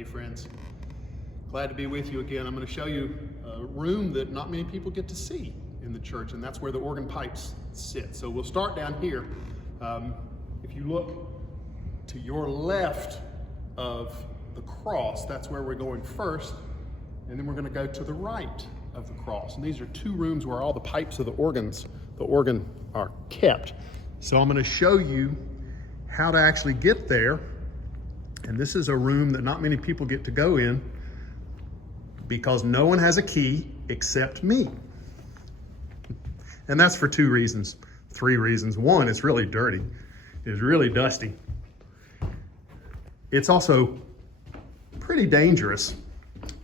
Hey friends, glad to be with you again. I'm going to show you a room that not many people get to see in the church, and that's where the organ pipes sit. So we'll start down here. If you look to your left of the cross, that's where we're going first, and then we're going to go to the right of the cross. And these are two rooms where all the pipes of the organ are kept. So I'm going to show you how to actually get there. And this is a room that not many people get to go in because no one has a key except me. And that's for three reasons. One, it's really dirty. It's really dusty. It's also pretty dangerous.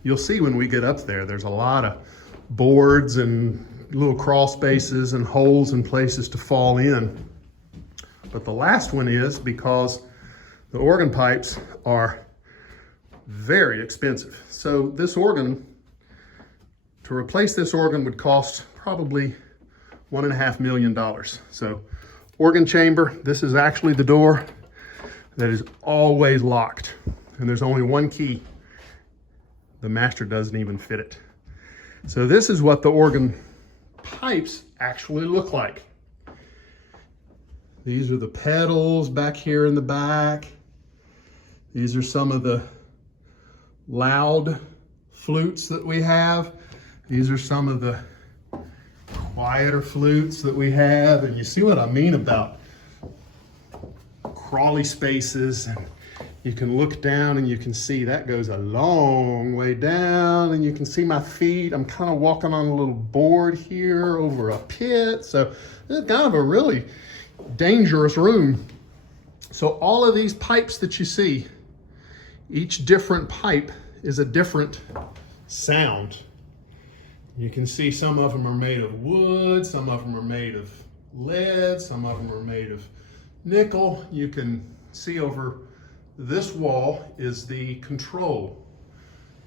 You'll see when we get up there, there's a lot of boards and little crawl spaces and holes and places to fall in. But the last one is because the organ pipes are very expensive. So this organ, to replace this organ would cost probably $1.5 million. So organ chamber, this is actually the door that is always locked. And there's only one key. The master doesn't even fit it. So this is what the organ pipes actually look like. These are the pedals back here in the back. These are some of the loud flutes that we have. These are some of the quieter flutes that we have. And you see what I mean about crawly spaces. And you can look down and you can see that goes a long way down, and you can see my feet. I'm kind of walking on a little board here over a pit. So it's kind of a really dangerous room. So all of these pipes that you see, each different pipe is a different sound. You can see some of them are made of wood, some of them are made of lead, some of them are made of nickel. You can see over this wall is the control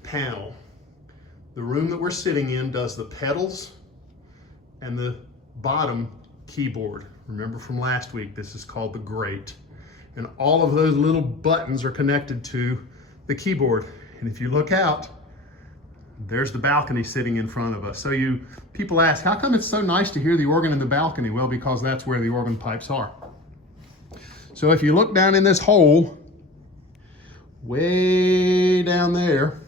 panel. The room that we're sitting in does the pedals and the bottom keyboard. Remember from last week, this is called the grate. And all of those little buttons are connected to the keyboard. And if you look out, there's the balcony sitting in front of us. So people ask, how come it's so nice to hear the organ in the balcony? Well, because that's where the organ pipes are. So if you look down in this hole, way down there,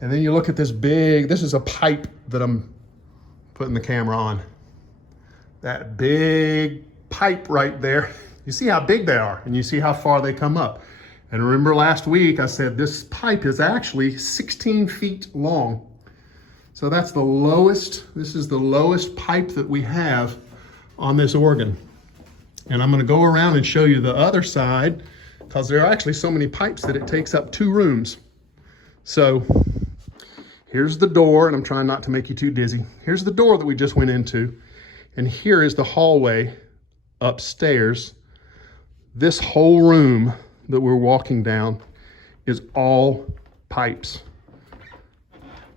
and then you look at this is a pipe that I'm putting the camera on. That big pipe right there, you see how big they are, and you see how far they come up. And remember last week I said this pipe is actually 16 feet long. So that's the lowest, this is the lowest pipe that we have on this organ. And I'm gonna go around and show you the other side, because there are actually so many pipes that it takes up 2 rooms. So here's the door, and I'm trying not to make you too dizzy. Here's the door that we just went into. And here is the hallway upstairs. This whole room that we're walking down is all pipes.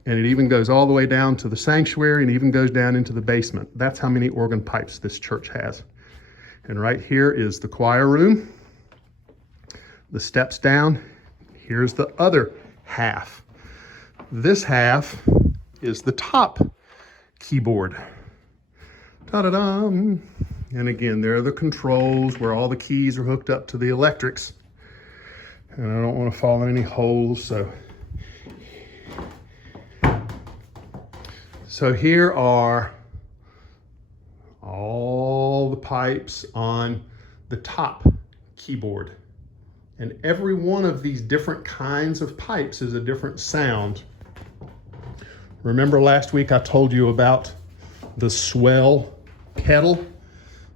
And it even goes all the way down to the sanctuary and even goes down into the basement. That's how many organ pipes this church has. And right here is the choir room. The steps down, here's the other half. This half is the top keyboard. Ta-da-da! And again, there are the controls where all the keys are hooked up to the electrics. And I don't want to fall in any holes, so here are all the pipes on the top keyboard. And every one of these different kinds of pipes is a different sound. Remember last week I told you about the swell pedal?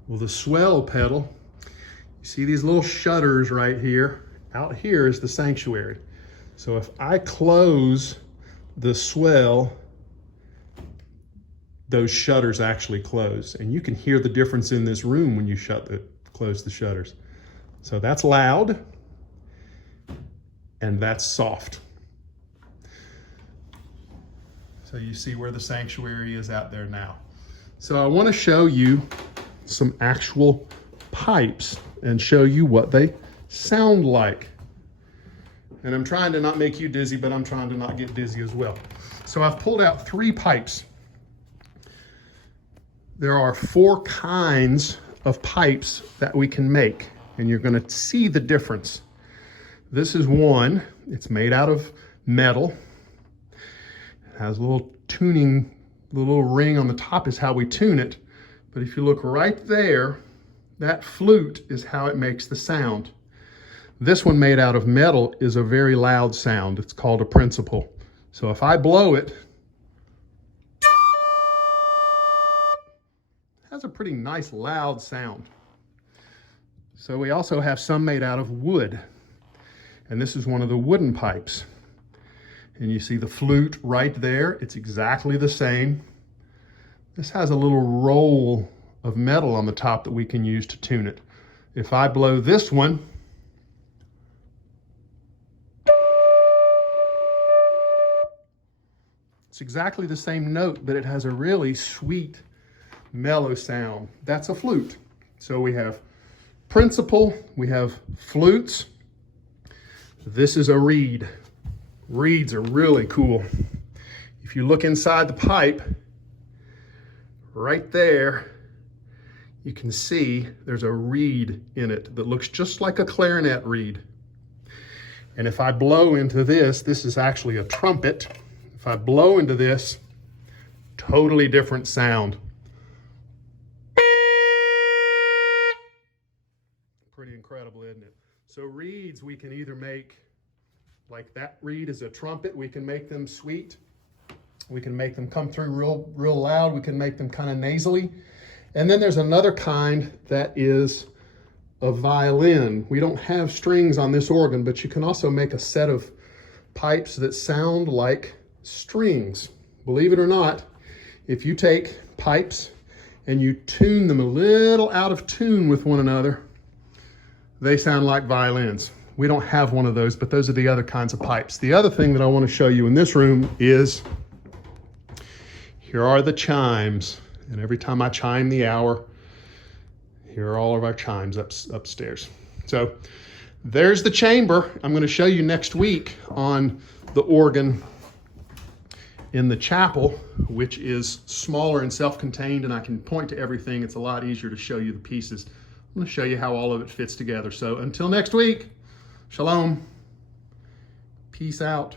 Well, the swell pedal, you see these little shutters right here? Out here is the sanctuary. So if I close the swell, those shutters actually close. And you can hear the difference in this room when you close the shutters. So that's loud and that's soft. So you see where the sanctuary is out there now. So I want to show you some actual pipes and show you what they sound like. And I'm trying to not make you dizzy, but I'm trying to not get dizzy as well. So I've pulled out 3 pipes. There are 4 kinds of pipes that we can make, and you're gonna see the difference. This is one, it's made out of metal. It has a little tuning, the little ring on the top is how we tune it. But if you look right there, that flute is how it makes the sound. This one made out of metal is a very loud sound. It's called a principal. So if I blow it, it has a pretty nice loud sound. So we also have some made out of wood. And this is one of the wooden pipes. And you see the flute right there. It's exactly the same. This has a little roll of metal on the top that we can use to tune it. If I blow this one, it's exactly the same note, but it has a really sweet, mellow sound. That's a flute. So we have principal, we have flutes. This is a reed. Reeds are really cool. If you look inside the pipe, right there, you can see there's a reed in it that looks just like a clarinet reed. And if I blow into this, this is actually a trumpet. If I blow into this, totally different sound. Pretty incredible, isn't it? So reeds we can either make, like that reed is a trumpet, we can make them sweet. We can make them come through real loud. We can make them kind of nasally. And then there's another kind that is a violin. We don't have strings on this organ, but you can also make a set of pipes that sound like strings. Believe it or not, if you take pipes and you tune them a little out of tune with one another, they sound like violins. We don't have one of those, but those are the other kinds of pipes. The other thing that I want to show you in this room is, here are the chimes. And every time I chime the hour, here are all of our chimes upstairs. So there's the chamber. I'm going to show you next week on the organ in the chapel, which is smaller and self-contained, and I can point to everything. It's a lot easier to show you the pieces. I'm going to show you how all of it fits together. So until next week, shalom. Peace out.